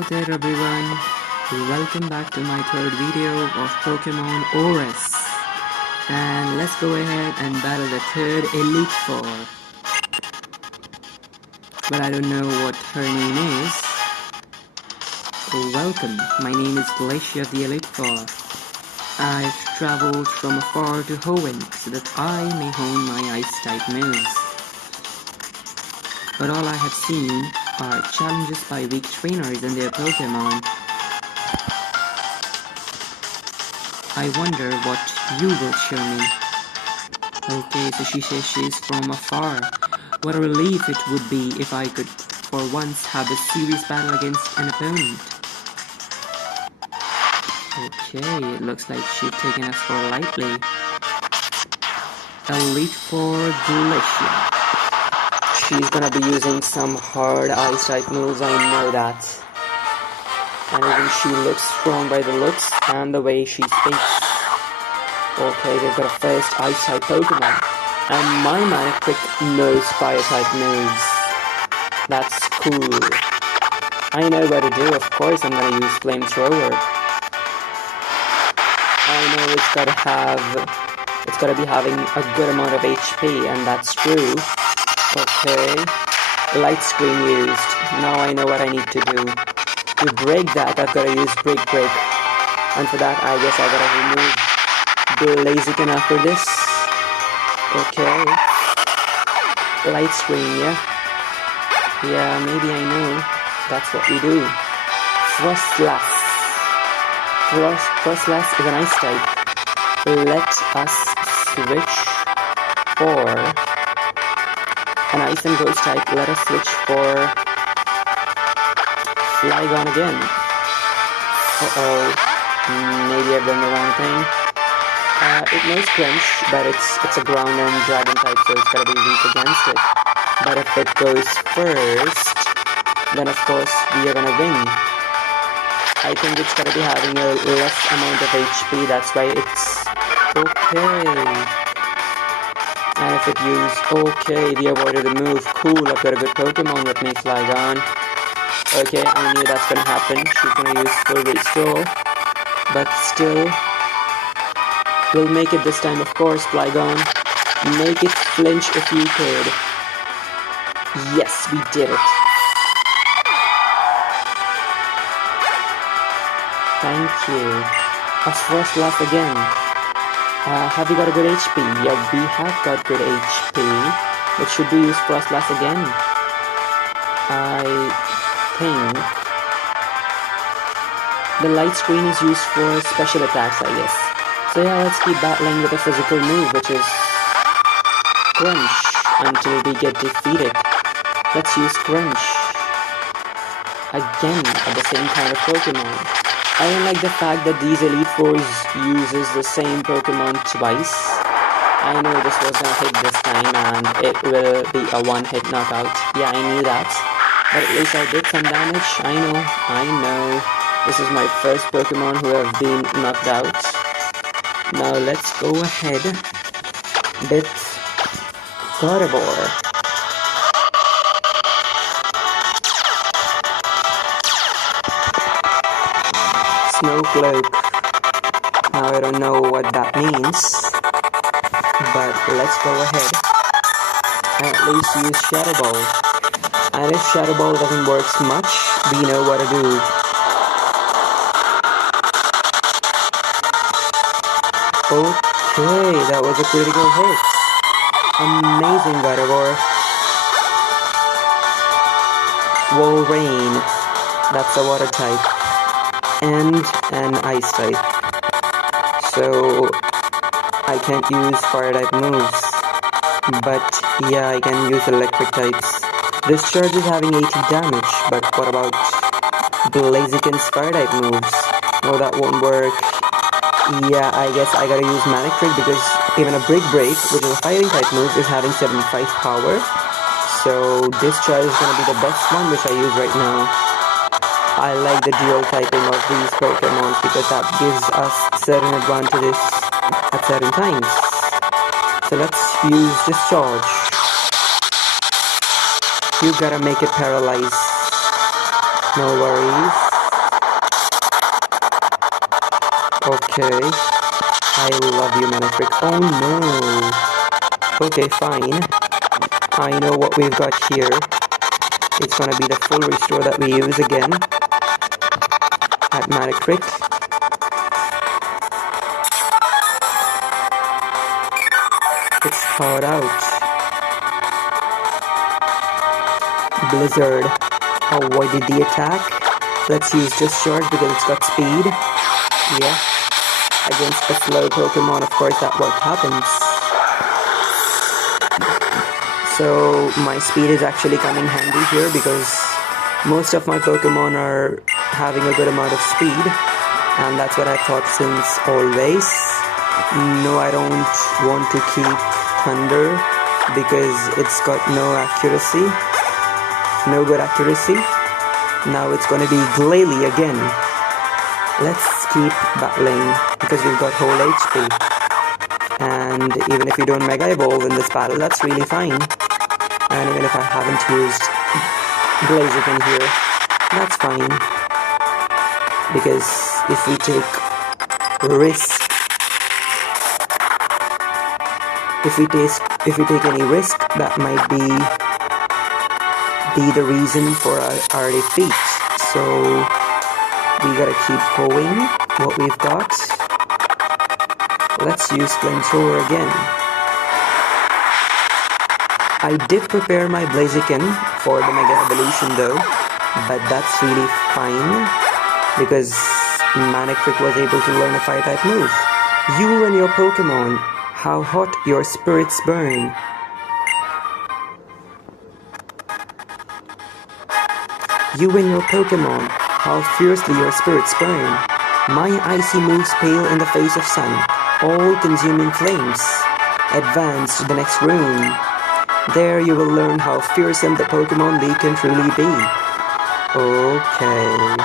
Hello there everyone, welcome back to my third video of Pokemon ORS. And let's go ahead and battle the third Elite Four. But I don't know what her name is. Welcome, my name is Glacia of the Elite Four. I've traveled from afar to Hoenn so that I may hone my Ice-type moves. But all I have seen are challenges by weak trainers and their Pokemon. I wonder what you will show me. Okay, so she says she's from afar. What a relief it would be if I could for once have a serious battle against an opponent. Okay, it looks like she's taking us for lightly. Elite Four Glacia. She's gonna be using some hard Ice-type moves, I know that. And even she looks strong by the looks and the way she speaks. Okay, they've got a first Ice-type Pokemon. And my Manectric knows Fire-type moves. That's cool. I know what to do, of course I'm gonna use Flamethrower. I know it's gotta be having a good amount of HP, and that's true. Okay, light screen used. Now I know what I need to do. To break that, I've got to use Break. And for that, I guess I gotta remove Blaziken after this. Okay. Light screen, yeah? Yeah, maybe I know. That's what we do. Frostlass. Frostlass is an ice type. Let us switch for an Ice and Ghost type. Let us switch for Flygon again. Uh-oh. Maybe I've done the wrong thing. It knows Crunch, but it's a ground and dragon type, so it's gotta be weak against it. But if it goes first, then of course we are gonna win. I think it's gotta be having a less amount of HP, that's why it's okay. And if it used, okay, we avoided the move. Cool, I've got a good Pokemon with me, Flygon. Okay, I knew that's gonna happen. She's gonna use full restore. But still, we'll make it this time, of course, Flygon. Make it flinch if you could. Yes, we did it. Thank you. A Frostlass again. Have we got a good HP? Yeah, we have got good HP. But should we use Frostlass again? I think the light screen is used for special attacks, I guess. So yeah, let's keep battling with a physical move, which is Crunch, until we get defeated. Let's use Crunch again at the same kind of Pokemon. I don't like the fact that these Elite Fours uses the same Pokemon twice. I know this was gonna hit this time and it will be a one-hit knockout. Yeah, I knew that. But at least I did some damage. I know. This is my first Pokemon who have been knocked out. Now let's go ahead with Gardevoir. Snowcloak. Now I don't know what that means, but let's go ahead and at least use Shadow Ball. And if Shadow Ball doesn't work much, we know what to do. Okay, that was a critical hit. Amazing, Gardevoir. Walrein. That's a water type. And an ice type. So I can't use fire type moves. But yeah, I can use electric types. This charge is having 80 damage, but what about Blaziken's fire type moves? No, that won't work. Yeah, I guess I gotta use Manectric because even a Break, which is a fighting type move, is having 75 power. So this charge is gonna be the best one which I use right now. I like the dual typing of these Pokemons because that gives us certain advantages at certain times. So let's use Discharge. You gotta make it paralyze. No worries. Okay. I love you, Manectric. Oh no. Okay, fine. I know what we've got here. It's gonna be the full restore that we use again at Manectric. It's thawed out. Blizzard avoided the attack. Let's use just Charge because it's got speed. Yeah. Against the slow Pokemon, of course, that's what happens. So my speed is actually coming handy here because most of my Pokemon are having a good amount of speed, and that's what I've thought since always. No, I don't want to keep Thunder because it's got no accuracy, no good accuracy. Now it's going to be Glalia again. Let's keep battling because we've got whole HP, and even if you don't Mega Evolve in this battle, that's really fine. And even if I haven't used Blaziken here, that's fine. Because if we take risk, if we take any risk, that might be the reason for our defeat. So we gotta keep going what we've got. Let's use Flamethrower again. I did prepare my Blaziken for the Mega Evolution though, but that's really fine because Manectric was able to learn a Fire-type move. You and your Pokemon, how hot your spirits burn. You and your Pokemon, how fiercely your spirits burn. My icy moves pale in the face of sun, all consuming flames. Advance to the next room. There you will learn how fearsome the Pokemon League can truly be. Okay.